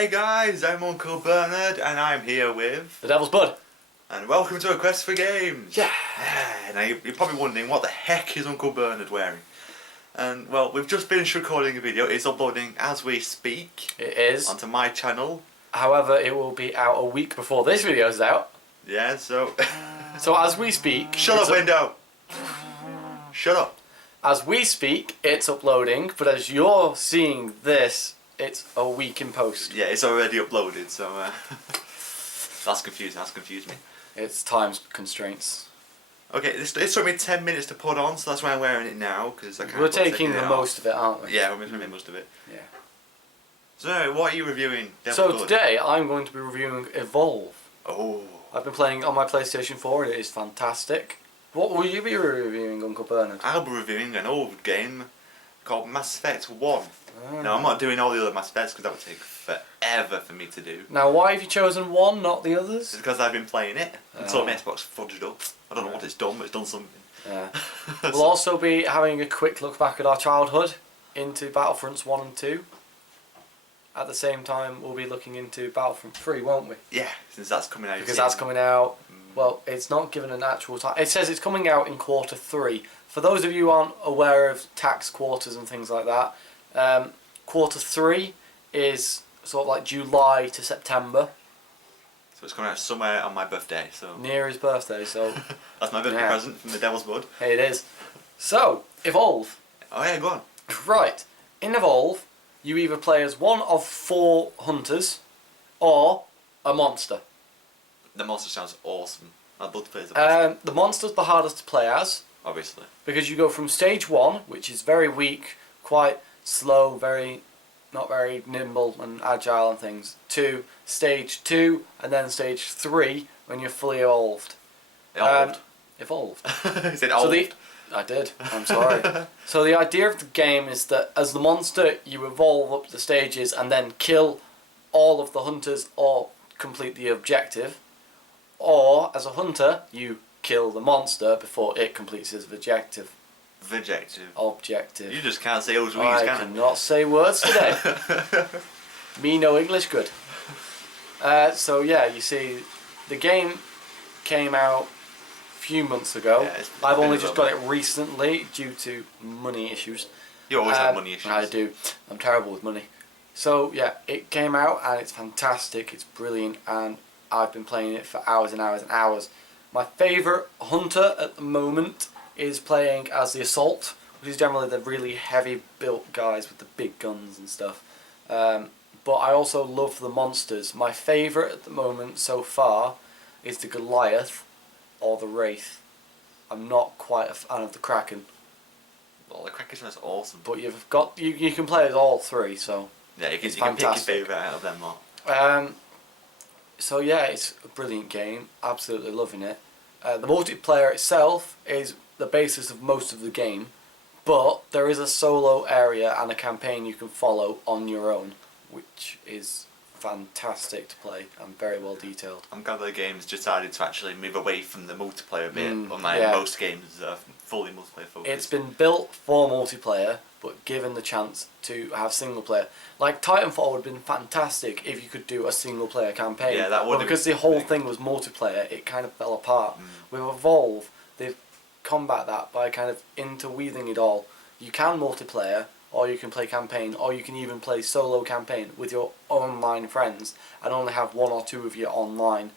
Hey guys, I'm Uncle Bernard and I'm here with... The Devil's Bud. And welcome to A Quest for Games! Yeah! Now you're probably wondering what the heck is Uncle Bernard wearing? And well, we've just finished recording a video. It's uploading as we speak. It is. Onto my channel. However, it will be out a week before this video is out. Yeah, so... So as we speak... Shut up, window! Shut up! As we speak, it's uploading, but as you're seeing this, it's a week in post. Yeah, it's already uploaded, so... That's confused me. It's time constraints. Okay, it took me 10 minutes to put on, so that's why I'm wearing it now, because I can't... We're taking the most of it, aren't we? Yeah, we're making most of it. Yeah. So, what are you reviewing? So today, I'm going to be reviewing Evolve. Oh. I've been playing on my PlayStation 4 and it is fantastic. What will you be reviewing, Uncle Bernard? I'll be reviewing an old game called Mass Effect 1. Oh. No, I'm not doing all the other Mass Effects because that would take forever for me to do. Now, why have you chosen one, not the others? It's because I've been playing it until my Xbox fudged up. I don't know what it's done, but it's done something. Yeah. We'll also be having a quick look back at our childhood into Battlefronts 1 and 2. At the same time, we'll be looking into Battlefront 3, won't we? Yeah, since that's coming out. Because that's coming out, well, it's not given an actual time. It says it's coming out in quarter 3. For those of you who aren't aware of tax quarters and things like that, quarter 3 is sort of like July to September. So it's coming out somewhere on my birthday, so... Near his birthday, so... That's my birthday present from the Devil's Bud. Hey, it is. So, Evolve. Oh yeah, go on. Right. In Evolve, you either play as one of 4 hunters, or a monster. The monster sounds awesome. I'd love to play as a monster. The monster's the hardest to play as, Obviously. because you go from stage 1, which is very weak, quite slow, not very nimble and agile and things, to stage 2, and then stage 3, when you're fully evolved. Evolved. You said old. I did, I'm sorry. So the idea of the game is that as the monster, you evolve up the stages and then kill all of the hunters or complete the objective. Or, as a hunter, you kill the monster before it completes its objective. Objective. You just can't say those words, I can cannot say words today. Me no English good. So yeah, you see, the game came out few months ago. Yeah, I've only just got it recently due to money issues. You always have money issues. I do. I'm terrible with money. So yeah, it came out and it's fantastic. It's brilliant, and I've been playing it for hours and hours and hours. My favourite hunter at the moment is playing as the Assault, which is generally the really heavy built guys with the big guns and stuff. But I also love the monsters. My favourite at the moment so far is the Goliath or the Wraith. I'm not quite a fan of the Kraken. Well, the Kraken sounds awesome. But you've got you can play as all 3, so yeah, you can pick your favourite out of them lot. So yeah, it's a brilliant game. Absolutely loving it. The multiplayer itself is the basis of most of the game, but there is a solo area and a campaign you can follow on your own, which is fantastic to play and very well detailed. I'm glad the game's decided to actually move away from the multiplayer bit, unlike yeah. most games are fully multiplayer focused. It's been built for multiplayer, but given the chance to have single player. Like Titanfall would have been fantastic if you could do a single player campaign. Yeah, that would. But because the whole thing was multiplayer, it kind of fell apart. With Evolve, they've combat that by kind of interweaving it all. You can multiplayer, or you can play campaign, or you can even play solo campaign with your online friends and only have 1 or 2 of you online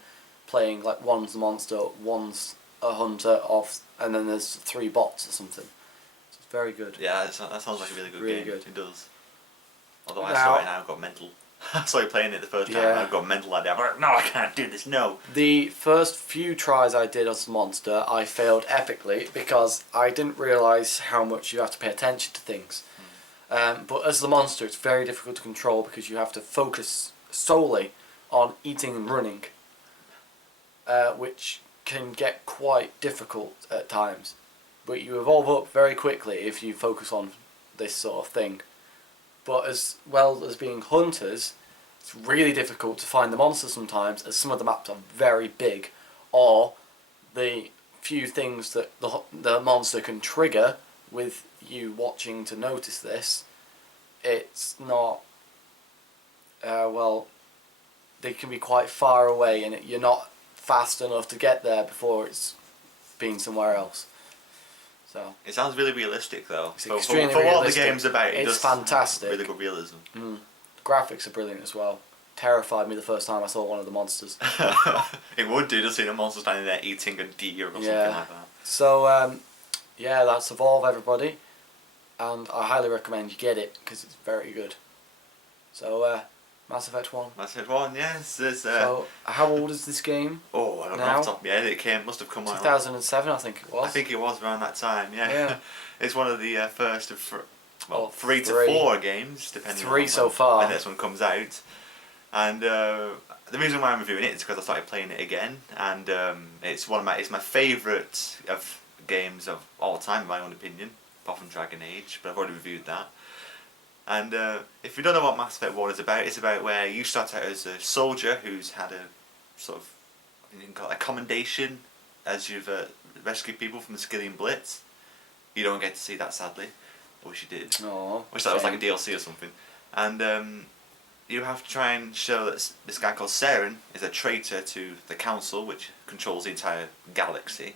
playing, like one's the monster, one's a hunter, and then there's 3 bots or something. So it's very good. Yeah, that sounds like a really good game. Good. It does. Although I saw it now, I've got mental. I saw you playing it the first time, and I've got mental idea. I'm like, no, I can't do this, no. The first few tries I did as a monster, I failed epically because I didn't realise how much you have to pay attention to things. But as the monster, it's very difficult to control because you have to focus solely on eating and running, which can get quite difficult at times. But you evolve up very quickly if you focus on this sort of thing. But as well as being hunters, it's really difficult to find the monsters sometimes, as some of the maps are very big, or the few things that the monster can trigger with you watching to notice this, it's not well, they can be quite far away, and you're not fast enough to get there before it's been somewhere else. So it sounds really realistic, though. It's for extremely what realistic. the game's about, It's fantastic. Really good realism. The graphics are brilliant as well. Terrified me the first time I saw one of the monsters. It would do, just seeing a monster standing there eating a deer or something like that. So, yeah, that's Evolve, everybody. And I highly recommend you get it, because it's very good. So, Mass Effect 1. Mass Effect 1, yes. So, how old is this game? Oh, I don't know off the top of my head. It must have come out. 2007, I think it was. I think it was around that time, yeah. It's one of the first of, 3 to 4 games, depending on 3 so far. when this one comes out. And the reason why I'm reviewing it is because I started playing it again, and it's my favourite of games of all time, in my own opinion, apart from Dragon Age, but I've already reviewed that. And if you don't know what Mass Effect 1 is about, it's about where you start out as a soldier who's had a sort of, you can call it a commendation, as you've rescued people from the Skillian Blitz. You don't get to see that, sadly. I wish you did. Aww, wish that was like a DLC or something. And you have to try and show that this guy called Saren is a traitor to the Council, which controls the entire galaxy.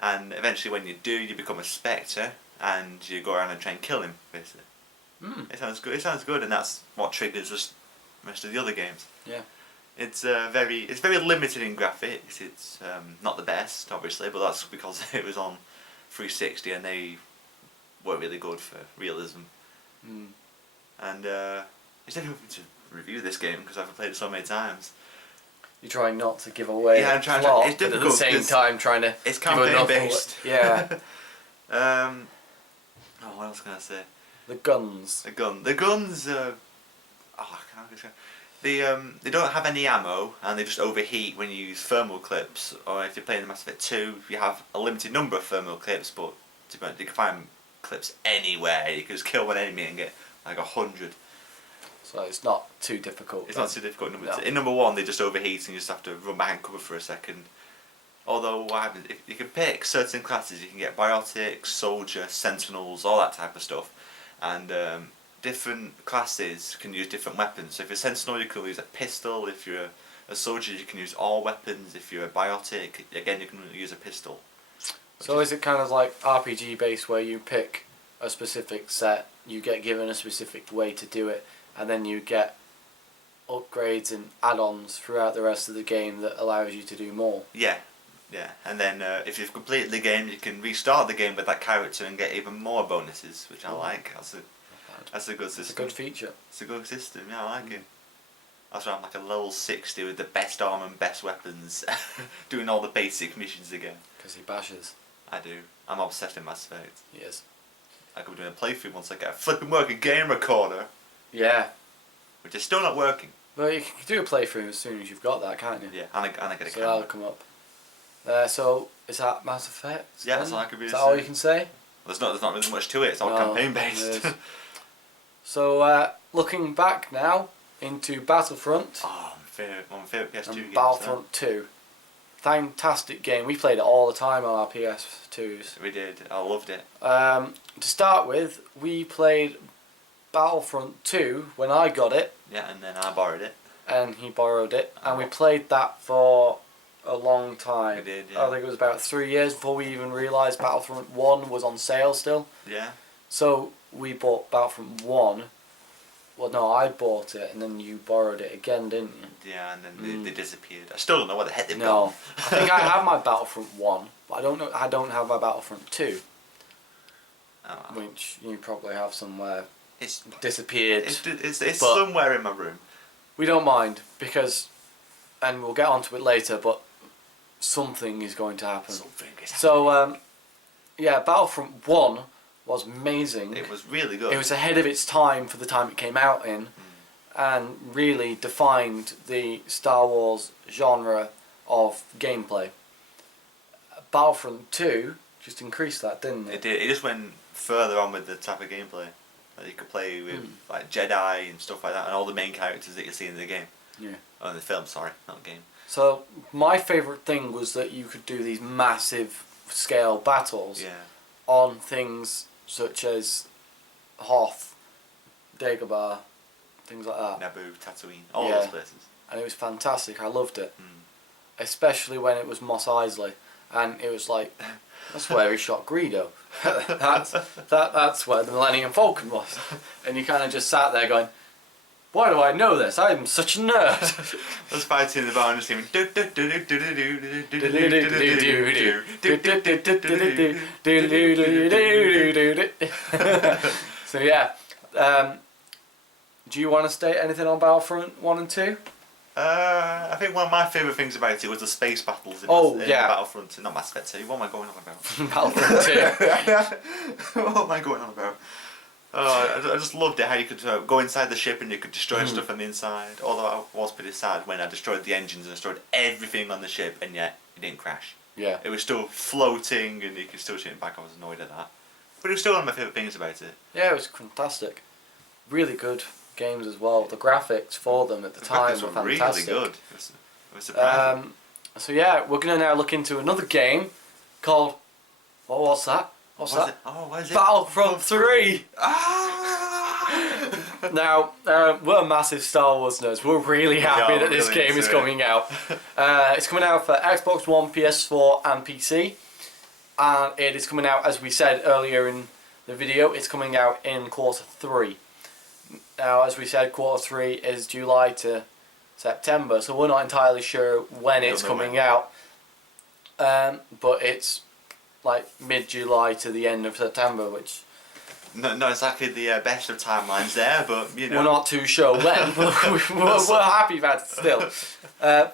And eventually when you do, you become a Spectre, and you go around and try and kill him, basically. It sounds good. It sounds good, and that's what triggers the rest of the other games. Yeah. It's very limited in graphics. It's not the best, obviously, but that's because it was on 360 and they weren't really good for realism. And it's difficult to review this game because I've played it so many times. You're trying not to give away I'm trying plot, it's difficult, but at the same time trying to. It's campaign based. Yeah. What else can I say? The guns. The guns. I can't describe. They don't have any ammo, and they just overheat when you use thermal clips. Or if you're playing the Mass Effect 2, you have a limited number of thermal clips, but you can find clips anywhere. You can just kill one enemy and get like 100. So it's not too difficult. It's not too difficult. In number 1, they just overheat, and you just have to run back and cover for a second. Although what happens, if you can pick certain classes, you can get biotics, soldier, sentinels, all that type of stuff, and different classes can use different weapons. So if you're a sentinel, you can use a pistol. If you're a soldier, you can use all weapons. If you're a biotic, again, you can use a pistol. So is it kind of like RPG based, where you pick a specific set, you get given a specific way to do it, and then you get upgrades and add-ons throughout the rest of the game that allows you to do more? Yeah. And then if you've completed the game, you can restart the game with that character and get even more bonuses, which I like. That's a good system. It's a good feature. It's a good system, yeah, I like it. That's why I'm like a level 60 with the best armor and best weapons, doing all the basic missions again. Because he bashes. I do. I'm obsessed with Mass Effect. He is. I could be doing a playthrough once I get a flipping working game recorder. Yeah. Which is still not working. Well, you can do a playthrough as soon as you've got that, can't you? Yeah, and I get a camera. So that'll come up. So, is that Mass Effect? Yeah, that's all I could be. Is that all you can say? Well, there's not really much to it. It's all campaign based. So, looking back now into Battlefront. Oh, my favourite PS2 game. Battlefront 2. Fantastic game. We played it all the time on our PS2s. We did. I loved it. To start with, we played Battlefront 2 when I got it. Yeah, and then I borrowed it. And he borrowed it. And we played that for a long time. We did, yeah. I think it was about 3 years before we even realised Battlefront 1 was on sale still. Yeah. So we bought Battlefront 1. Well, no, I bought it, and then you borrowed it again, didn't you? Yeah, and then they disappeared. I still don't know where the heck they've No. gone. I think I have my Battlefront 1, but I don't have my Battlefront 2. Oh. Which you probably have somewhere. It's disappeared. It's somewhere in my room. We don't mind, because, and we'll get onto it later, but something is going to happen. Something is happening. So, yeah, Battlefront 1 was amazing. It was really good. It was ahead of its time for the time it came out in, and really defined the Star Wars genre of gameplay. Battlefront 2 just increased that, didn't it? It did. It just went further on with the type of gameplay that you could play with, like Jedi and stuff like that, and all the main characters that you see in the game. Yeah. Oh, in the film, sorry, not the game. So my favourite thing was that you could do these massive scale battles on things such as Hoth, Dagobah, things like that. Naboo, Tatooine, all Yeah. those places. And it was fantastic. I loved it, Mm. especially when it was Mos Eisley, and it was like, that's where he shot Greedo. that's where the Millennium Falcon was, and you kind of just sat there going, why do I know this? I'm such a nerd. Those fights in the bar and just even So yeah, do you want to state anything on Battlefront 1 and 2? I think one of my favourite things about it was the space battles in Battlefront. Not Mass Effect 2. What am I going on about? Battlefront 2. What am I going on about? Oh, I just loved it how you could go inside the ship and you could destroy stuff from the inside. Although I was pretty sad when I destroyed the engines and destroyed everything on the ship and yet it didn't crash. Yeah. It was still floating and you could still shoot it back. I was annoyed at that. But it was still one of my favourite things about it. Yeah, it was fantastic. Really good games as well. The graphics for them at the time graphics were were fantastic. really good. It was surprising. So yeah, we're going to now look into another game called, what's that? What's that? Oh, what is it? Battlefront 3! Ah! Now, we're massive Star Wars nerds. We're really happy that this really game is into it. coming out. It's coming out for Xbox One, PS4 and PC. And it is coming out, as we said earlier in the video, it's coming out in quarter 3. Now, as we said, quarter 3 is July to September, so we're not entirely sure when it's coming out. But it's like mid-July to the end of September, which... Not exactly the best of timelines there, but you know. We're not too sure when, but we're happy about it still.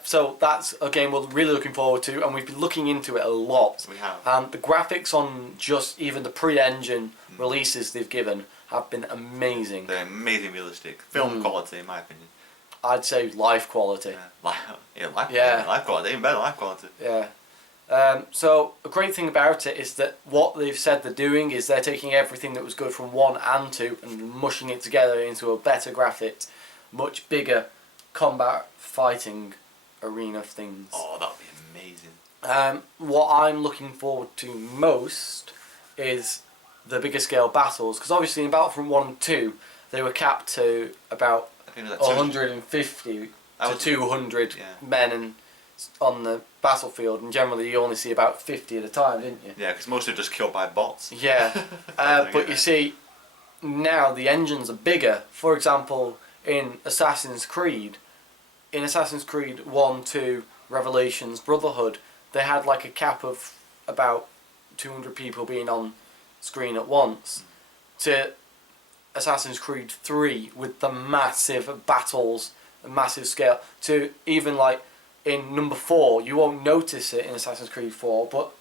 So that's a game we're really looking forward to, and we've been looking into it a lot. We have. And the graphics on just even the pre-engine releases they've given have been amazing. They're amazing realistic. Film quality, in my opinion. I'd say life quality. Life quality, even better life quality. Yeah. So a great thing about it is that what they've said they're doing is they're taking everything that was good from 1 and 2 and mushing it together into a better graphics, much bigger combat fighting arena things. Oh, that would be amazing. What I'm looking forward to most is the bigger scale battles, because obviously in Battlefront 1 and 2 they were capped to about I think it was like 150 to 200 men on the battlefield, and generally you only see about 50 at a time, didn't you? Yeah, because most are just killed by bots. Yeah, but you see, now the engines are bigger. For example, in Assassin's Creed 1, 2, Revelations, Brotherhood, they had like a cap of about 200 people being on screen at once, to Assassin's Creed 3 with the massive battles, the massive scale, to even like in number 4, you won't notice it in Assassin's Creed 4, but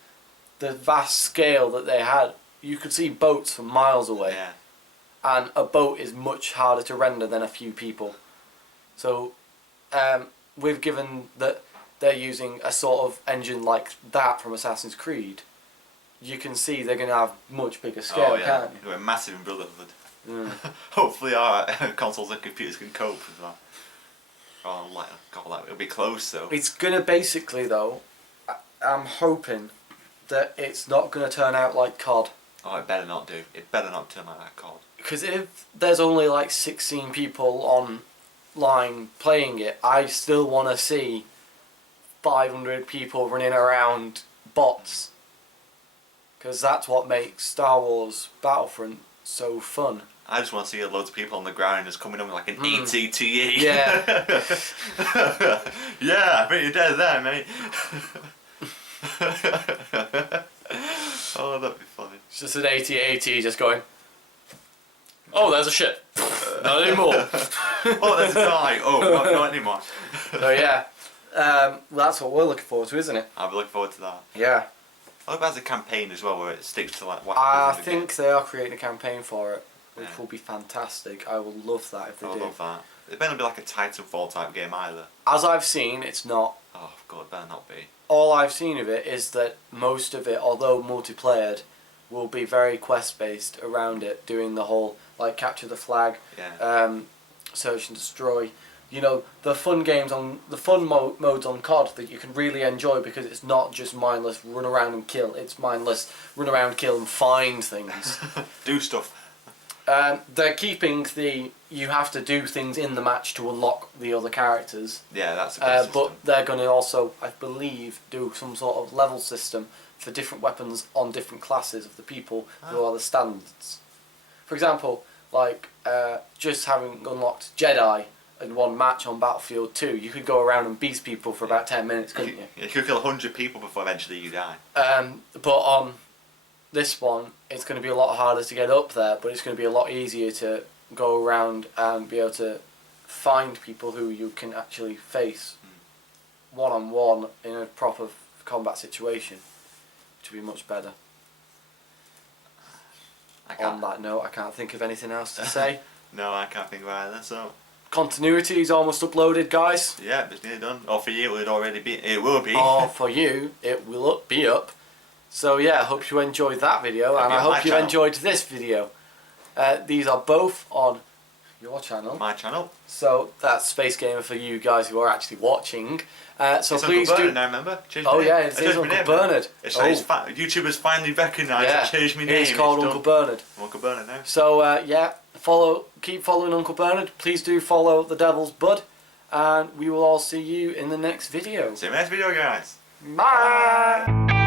the vast scale that they had, you could see boats from miles away. Yeah. And a boat is much harder to render than a few people. So, we've given that they're using a sort of engine like that from Assassin's Creed, you can see they're going to have much bigger scale, can't you? They were massive in Brotherhood. Mm. Hopefully our consoles and computers can cope with that. Oh, God, it'll be close though. It's gonna basically though, I'm hoping that it's not gonna turn out like COD. Oh, it better not do. It better not turn like that COD. Because if there's only like 16 people online playing it, I still want to see 500 people running around bots. Because that's what makes Star Wars Battlefront so fun. I just want to see loads of people on the ground just coming on like an ETTE. Yeah. Yeah, I bet you're dead there, mate. Oh, that'd be funny. It's just an AT-AT just going, oh, there's a ship. Not anymore. Oh, there's a guy. Oh, not anymore. So yeah, well, that's what we're looking forward to, isn't it? I'll be looking forward to that. Yeah. I hope it has a campaign as well where it sticks to like what I happens in the game. think they are creating a campaign for it, which Yeah. will be fantastic. I will love that if they I do. love that. It better not be like a Titanfall type game either. As I've seen, it's not. Oh God, it better not be. All I've seen of it is that most of it, although multiplayered, will be very quest based around it, doing the whole like capture the flag, Yeah. search and destroy. You know, the fun games on the fun modes on COD that you can really enjoy because it's not just mindless run around and kill. It's mindless run around, kill and find things. Do stuff. They're keeping the you have to do things in the match to unlock the other characters. Yeah, that's a good system. But they're going to also, I believe, do some sort of level system for different weapons on different classes of the people who are the standards. For example, like just having unlocked Jedi in one match on Battlefield 2, you could go around and beast people for about 10 minutes, couldn't you? You could kill 100 people before eventually you die. But on this one, it's going to be a lot harder to get up there, but it's going to be a lot easier to go around and be able to find people who you can actually face one-on-one in a proper combat situation, which will be much better. On that note, I can't think of anything else to say. No, I can't think of either, so... Continuity is almost uploaded, guys. Yeah, it's nearly done. Or for you, it already be. It will be. Or for you, it will be up. So yeah, I hope you enjoyed that video, and I hope you enjoyed this video. These are both on your channel. My channel. So that's Space Gamer for you guys who are actually watching. So it's please Uncle do. Bernard now, remember? Yeah, it is Uncle Bernard. YouTubers finally recognised I changed my name. It's called Uncle Bernard. Uncle Bernard now. So yeah, keep following Uncle Bernard. Please do follow the Devil's Bud, and we will all see you in the next video. See you in the next video, guys. Bye.